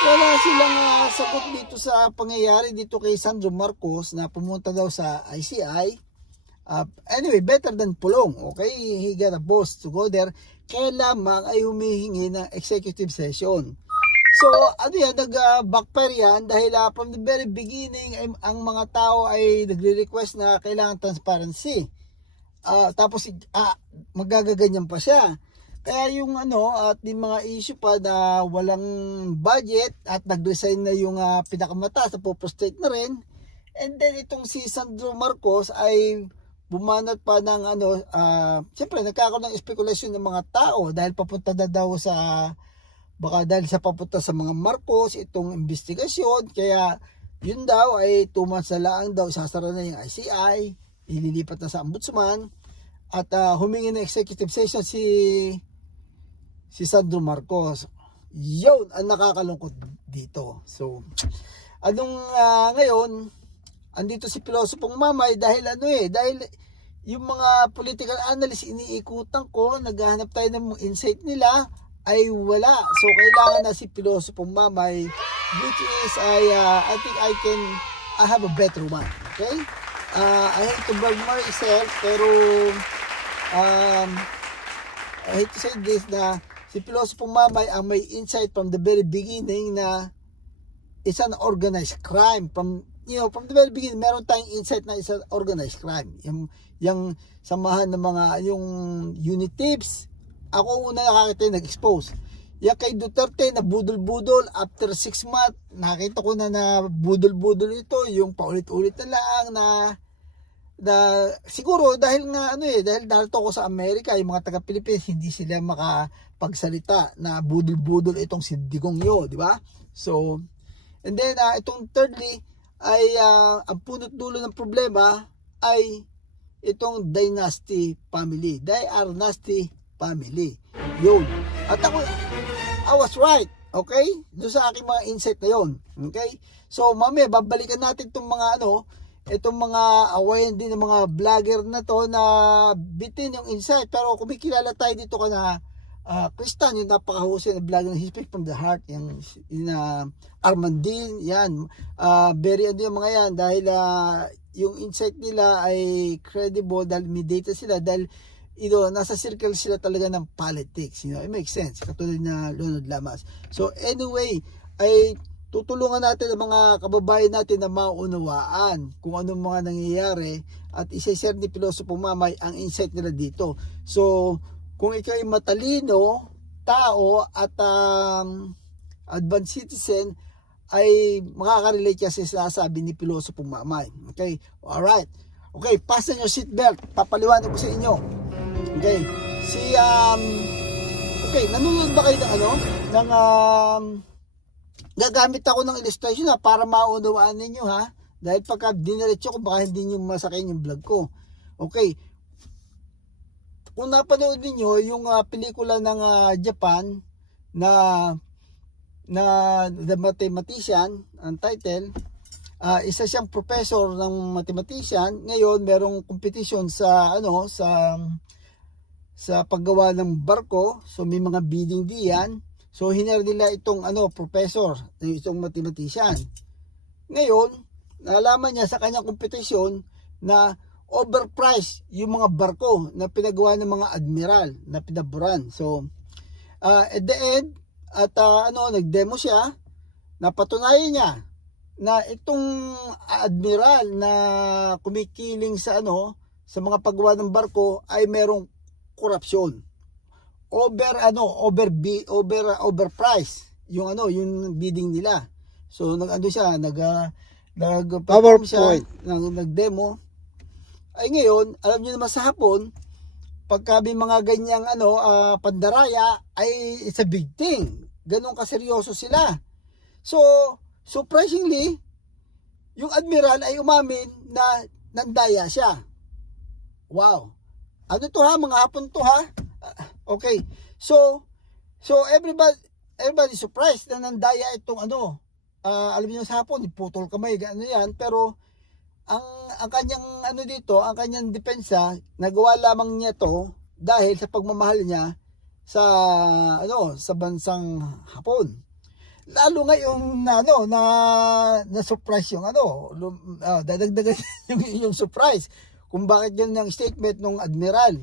Wala silang sagot dito sa pangyayari dito kay Sandro Marcos na pumunta daw sa ICI. Anyway, better than pulong. Okay, he got a boss to go there. Kaya lamang ay humihingi ng executive session. So, ano yan, nag-backfire yan dahil from the very beginning, ang mga tao ay nagre-request na kailangan transparency. Tapos, magagaganyan pa siya. Kaya yung at yung mga issue pa na walang budget at nag-resign na yung pinakamataas na po-prostrate na rin. And then, itong si Sandro Marcos ay bumanat pa ng siyempre nagkakaroon ng spekulasyon ng mga tao dahil papunta na daw sa baka dahil sa papunta sa mga Marcos itong investigasyon, kaya yun daw ay 2 months na lang daw isasara na yung ICI, ililipat na sa ombudsman at humingi ng executive session si Sandro Marcos. Yun ang nakakalungkot dito. So ngayon andito si Pilosopong Mamay dahil dahil yung mga political analyst iniikutan ko, naghahanap tayo ng insight nila ay wala. So kailangan na si Pilosopong Mamay, which is I think I have a better one. Okay? I hate to brag myself, pero I hate to say this na si Pilosopong Mamay ang may insight from the very beginning na it's an organized crime. From the very beginning, meron tayong insight na it's an organized crime. Yung samahan ng mga, yung unit tips, ako una nakakita nag-expose. Yung kay Duterte na budol-budol, after 6 months, nakita ko na budol-budol ito, yung paulit-ulit na lang na siguro dahil nga dahil narito ko sa Amerika, yung mga taga-Pilipinas hindi sila makapagsalita na budol-budol itong si Digong Yo, di ba? So, and then itong thirdly ay ang punot dulo ng problema ay itong dynasty family. They are nasty family. Yun. At I was right. Okay? Doon sa aking mga insight na yun. Okay? So, mamaya, babalikan natin itong mga itong mga awayan din ng mga vlogger na to na bitin yung insight. Pero kumikilala tayo dito ka na Kristan, yung napakahusay na vlogger na He Speak from the Heart, yung Armandin, yan. Very yung mga yan dahil yung insight nila ay credible dahil may data sila dahil nasa circle sila talaga ng politics. It makes sense. Katulad na Leonard Lamas. So anyway, ay tutulungan natin ang mga kababayan natin na maunawaan kung anong mga nangyayari at isa-share ni Pilosopong Mamay ang insight nila dito. So, kung ikaw ay matalino, tao at advanced citizen, ay makaka-relate ka sa sinasabi ni Pilosopong Mamay. Okay? Alright. Okay, fasten your seatbelt. Papaliwanag ko sa inyo. Okay. Okay, nanonood ba kayo ng gagamit ako ng illustration para maunawaan ninyo ha. Dahil pagka diniretso ko, baka hindi nyo masakayin yung vlog ko. Okay. Kung napanood niyo yung pelikula ng Japan na The Mathematician, ang title, isa siyang professor ng mathematician. Ngayon merong competition sa paggawa ng barko. So may mga bidding diyan. So hiner nila itong professor, itong mathematician. Ngayon, nalaman niya sa kanyang kompetisyon na overpriced yung mga barko na pinagawa ng mga admiral na pinaburan. So, at the end, nag-demo siya, napatunayan niya na itong admiral na kumikiling sa mga paggawa ng barko ay merong korupsyon. Overpriced yung yung bidding nila. So, nag-perform siya, nag-demo. Ay ngayon, alam niyo naman sa hapon, pagka may mga ganyang pandaraya ay it's a big thing. Ganun kaseryoso sila. So, surprisingly, yung admiral ay umamin na nandaya siya. Wow. Ano to ha? Mga hapon to ha? Okay. So everybody surprised na nandaya itong alam niyo sa hapon, putol kamay, yan. Pero ang kanyang ang kanyang depensa, nagawa lamang niya to dahil sa pagmamahal niya sa sa bansang Hapon. lalo ngayon na ano na surprise yung ano dadagdagan yung surprise kung bakit yun ang statement ng admiral.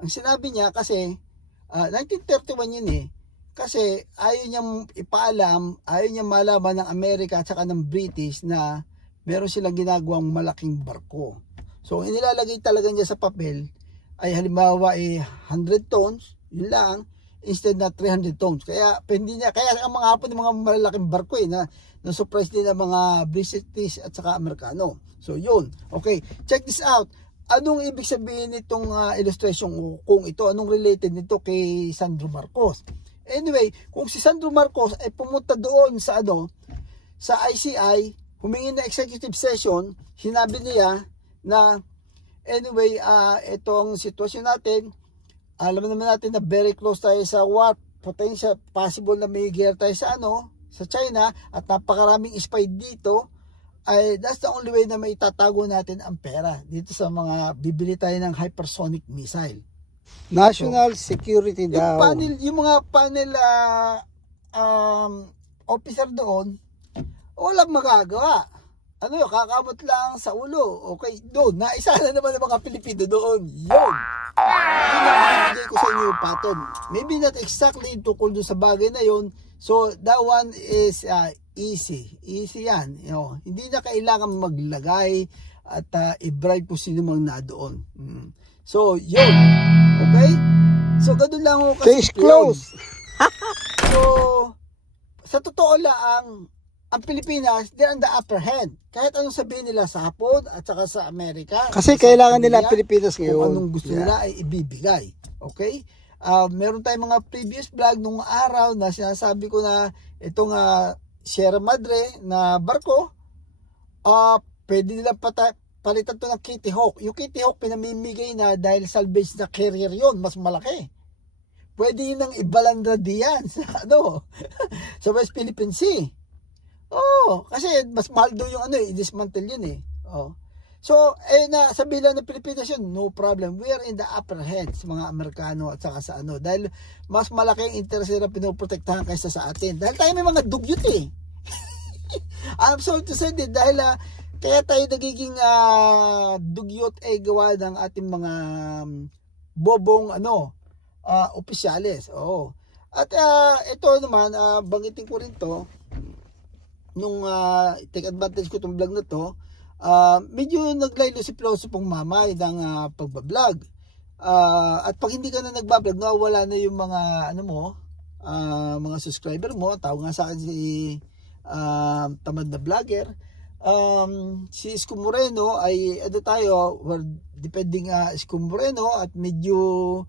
Ang sinabi niya kasi 1931 yun kasi ayaw niyang ipaalam, ayaw niyang malaman ng Amerika at saka ng British na meron silang ginagawang malaking barko. So inilalagay talaga niya sa papel ay halimbawa 100 tons, yun lang, instead na 300 tons. Kaya hindi niya, kaya ang mga hapon ng mga malalaking barko na surprise din ng mga British at saka Amerikano. So yun. Okay, check this out. Anong ibig sabihin nitong illustration kung ito, anong related nito kay Sandro Marcos? Anyway, kung si Sandro Marcos ay pumunta doon sa sa ICI, humingi na executive session, sinabi niya na anyway, itong sitwasyon natin, alam naman natin na very close tayo sa war, potential, possible na may guerra tayo sa sa China at napakaraming spy dito, ay that's the only way na may tatago natin ang pera dito sa mga bibili tayo ng hypersonic missile. National security daw. Yung mga panel officer doon, walang magagawa. Kakamot lang sa ulo. Okay, doon, naisa na naman ng mga Pilipino doon. Yun! Yun lang binigay ko sa inyo yung pattern. Maybe not exactly tukol doon sa bagay na yun. So, that one is easy. Easy yan. Hindi na kailangan maglagay at i-bribe po sino mang na doon. So, yun. Okay? So, ganun lang ako kasi. Case closed. So, sa totoo lang, ang Pilipinas, they're on the upper hand. Kahit anong sabihin nila sa Hapon at saka sa Amerika. Kasi kailangan nila Pilipinas ngayon. Kung anong gusto nila ay ibibigay. Okay? Meron tayong mga previous vlog nung araw na sinasabi ko na itong Sierra Madre na barko, pwede nila palitan to ng Kitty Hawk. Yung Kitty Hawk pinamimigay na dahil salvage na carrier yon, mas malaki. Pwede yun ng ibalandra diyan sa sa West Philippine Sea. Kasi mas mahal doon yung i-dismantle yun So, sa bilang ng Pilipinas yun, no problem. We are in the upper hand sa mga Amerikano at saka sa dahil mas malaki ang interest nila pinoprotektahan kaysa sa atin. Dahil tayo may mga dugyot I'm sorry to say that dahil kaya tayo nagiging dugyot gawa ng ating mga bobong opisyales. At ito naman, banggitin ko rin to nung take advantage ko itong vlog na to, medyo naglaylo si Pilosopong Mamay ng pagbablog. At pag hindi ka na nagbablog, nawawala na yung mga mga subscriber mo. Tawag nga sa akin si tamad na vlogger. Si Isko Moreno ay we're depending Isko Moreno at medyo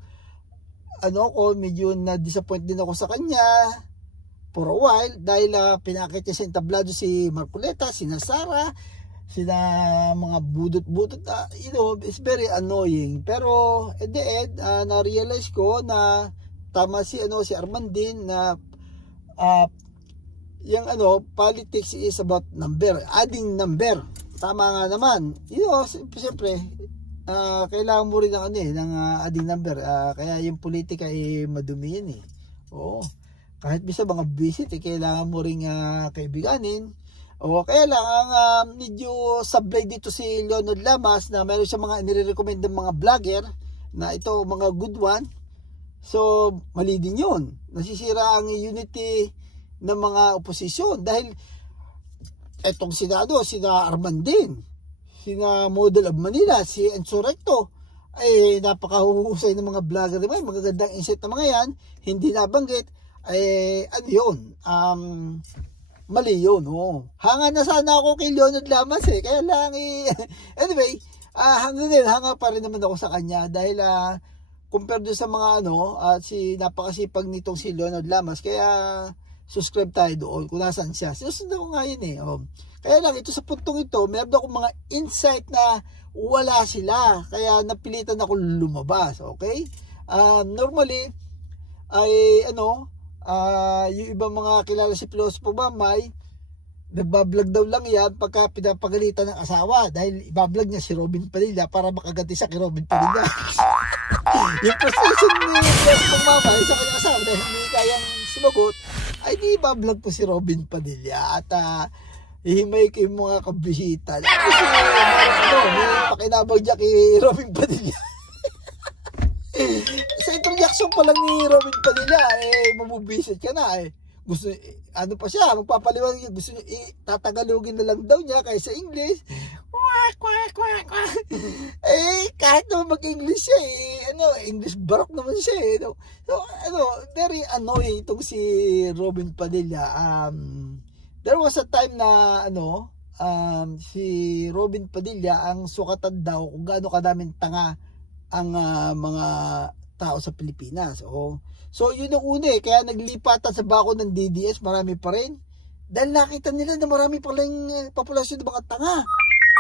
medyo na-disappoint din ako sa kanya for a while dahil pinakit niya sa entablado si Marcoleta, sina Sara, sina mga budot-budot, it's very annoying. Pero at the end, na-realize ko na tama si Armandin na yung politics is about number, adding number. Tama nga naman. Siyempre, kailangan mo rin ng adding number. Kaya yung politika ay madumi yan kahit bisa mga visit kailangan mo ring kaibiganin. Kaya lang ang medyo sablay dito si Leonard Lamas na mayroon siya mga nire-recommend ng mga vlogger na ito mga good one. So mali din yun. Nasisira ang unity ng mga oposisyon dahil etong sina Armandin, sina Model of Manila, si Enzo Recto ay napakahuhusay ng mga vlogger naman, magagandang insight na mga yan, hindi nabanggit. Mali yun. Hanga na sana ako kay Leonard Lamas kaya lang anyway, hanga pa rin naman ako sa kanya dahil compared doon sa mga si napakasipag nitong si Leonard Lamas, kaya subscribe tayo doon kung nasaan siya. Sinusundan ko nga yun Kaya lang ito sa puntong ito, meron akong mga insight na wala sila, kaya napilitan ako lumabas. Okay? Normally ay yung ibang mga kilala si Pilosopo Mamay, nagbablog daw lang yan pagka pinapagalitan ng asawa dahil ibablog niya si Robin Padilla para makaganti sa kay Robin Padilla. Yung frustration ni Pilosopo Mamay sa kanyang asawa dahil hindi kayang sumagot ay di ba vlog po si Robin Padilla at hihimay ko yung mga kabisita. Kasi may pakinabang dyan kay Robin Padilla. Sa introduction pa lang ni Robin Padilla, mabubisit ka na Gusto, ano pa siya, magpapaliwanag niya, gusto niya, tatagalogin na lang daw niya kaysa English. Kahit naman mag-English siya, English barok naman siya So, very annoying itong si Robin Padilla. There was a time na, si Robin Padilla, ang sukatan daw kung gaano kadaming tanga ang mga tao sa Pilipinas. So yun ang una kaya naglipatan sa bako ng DDS, marami pa rin. Dahil nakita nila na marami pa rin populasyon ng mga tanga.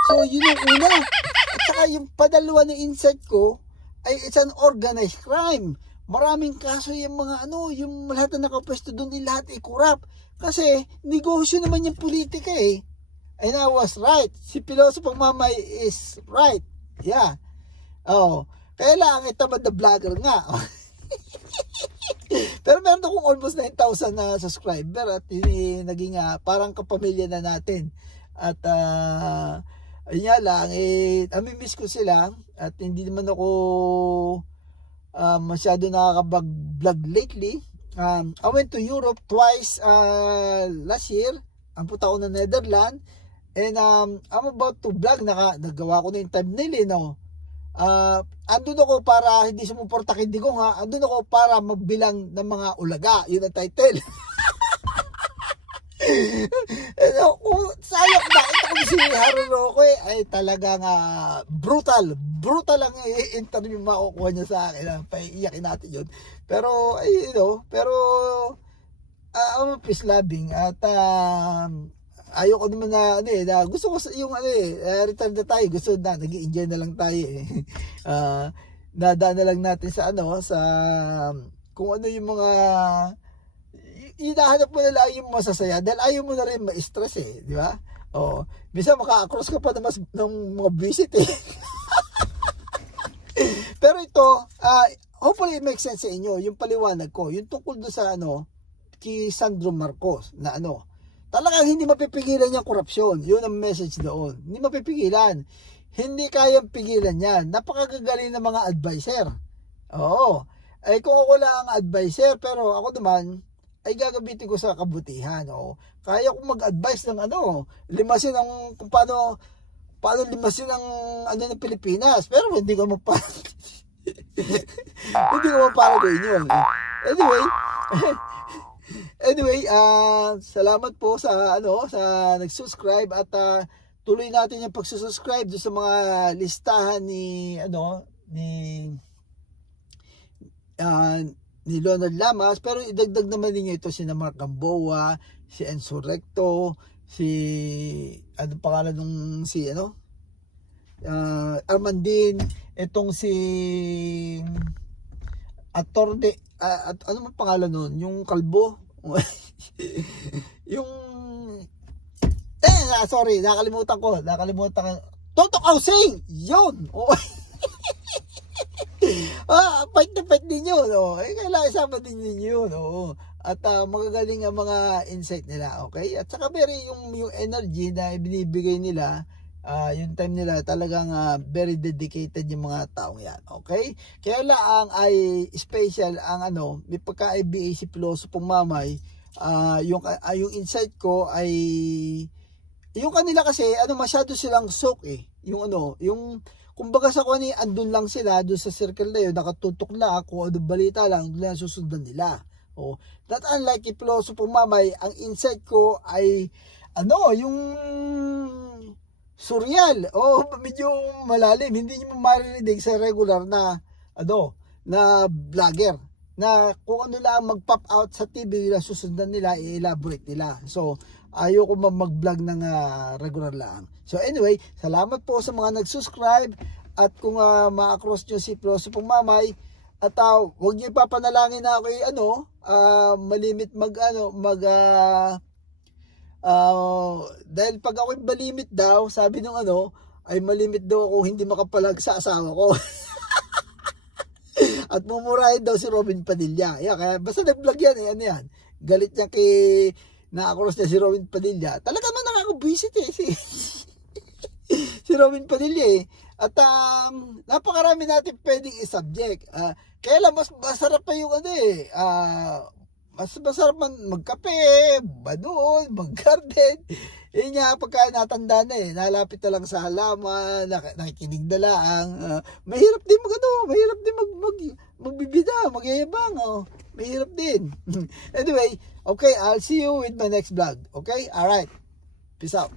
So yun ang una. At saka yung padalawa ng insight ko ay it's an organized crime. Maraming kaso yung mga yung lahat na nakapwesto doon, lahat ay corrupt. Kasi negosyo naman yung politika And I was right. Si Piloso Pangmamay is right. Yeah. Kaya lang tamad na vlogger nga. Pero meron akong almost 9,000 na subscriber at naging parang kapamilya na natin. At ayun nga lang, amimiss ko sila at hindi naman ako masyado nakakapag-vlog lately. I went to Europe twice last year. Ang punta ko na Netherlands. And I'm about to vlog. Nagawa ko na yung thumbnail andun ako para hindi sumuporta kay Digong andun ako para magbilang ng mga ulaga, yun ang title. Sayang na ito ko si Haruno ko ay talagang brutal ang interview makukuha niya sa akin. Paiiyakin natin yun, pero I'm peace loving at ayoko naman na gusto ko yung return na tayo, gusto na nag-enjoy na lang tayo nadaan na lang natin sa sa kung ano yung mga hinahanap mo na lang yung masasaya dahil ayaw mo na rin ma-stress di ba? Minsan maka-cross ka pa na ng mga visit pero ito hopefully it makes sense sa inyo yung paliwanag ko, yung tungkol doon sa kay Sandro Marcos na talagang hindi mapipigilan yung korupsyon. Yun ang message doon. Hindi mapipigilan. Hindi kayang pigilan yan. Napakagagaling ng mga advisor. Kung ako lang ang advisor, pero ako naman, ay gagamitin ko sa kabutihan. Kaya kong mag-advise ng limasin ang, kung paano limasin ang ng Pilipinas. Pero hindi ko hindi ko mapalagay yun. Anyway, salamat po sa sa nag-subscribe at tuloy natin yung pagsusubscribe do sa mga listahan ni Leonard Lamas, pero idagdag naman niyo ito si Mark Gamboa, si Enzo Recto, si pangalan nung si Armandin, itong si Atorde, ano man pangalan nun, yung kalbo. Yung sorry, nakalimutan ko. Toto Kausing! Yun! Fight na fight din yun. Kailangan isama din ninyo yun. At magagaling ang mga insight nila. Okay? At saka very yung energy na ibinibigay nila, yung time nila talagang very dedicated yung mga taong yan. Okay? Kaya lang ay special ang may pagka-IBA si Piloso Pangmamay. Yung insight ko ay yung kanila kasi masyado silang sok yung kumbaga sa kung andun lang sila doon sa circle na yun, nakatutok lang kung ano balita lang, doon lang susundan nila. Not unlike Piloso Pangmamay, ang insight ko ay yung surreal medyo malalim, hindi nyo maririnig sa regular na na vlogger na kung ano lang mag-pop out sa TV nila, susundan nila, i-elaborate nila. So ayoko mag-vlog ng regular lang. So anyway, salamat po sa mga nag-subscribe at kung ma-cross nyo si Piloso Pangmamay at huwag nyo ipapanalangin na ako malimit dahil pag ako'y malimit daw, sabi nung ay malimit daw ako hindi makapalag sa asawa ko. At mumurahin daw si Robin Padilla. Kaya basta nag-vlog yan, yan. galit niya kay na-cross niya si Robin Padilla. Talaga man nakakabwisit eh. Si Robin Padilla eh. At napakarami natin pwedeng i-subject. Kaya lang mas masarap pa yung ano eh. Mas masarap man magkape, badoon, mag-garden. Yun nga, pagka natanda na eh, nalapit na lang sa halaman, nakikinig na lang. Mahirap din mahirap din magbibida, magyayabang. Mahirap din. Anyway, okay, I'll see you with my next vlog. Okay? Alright. Peace out.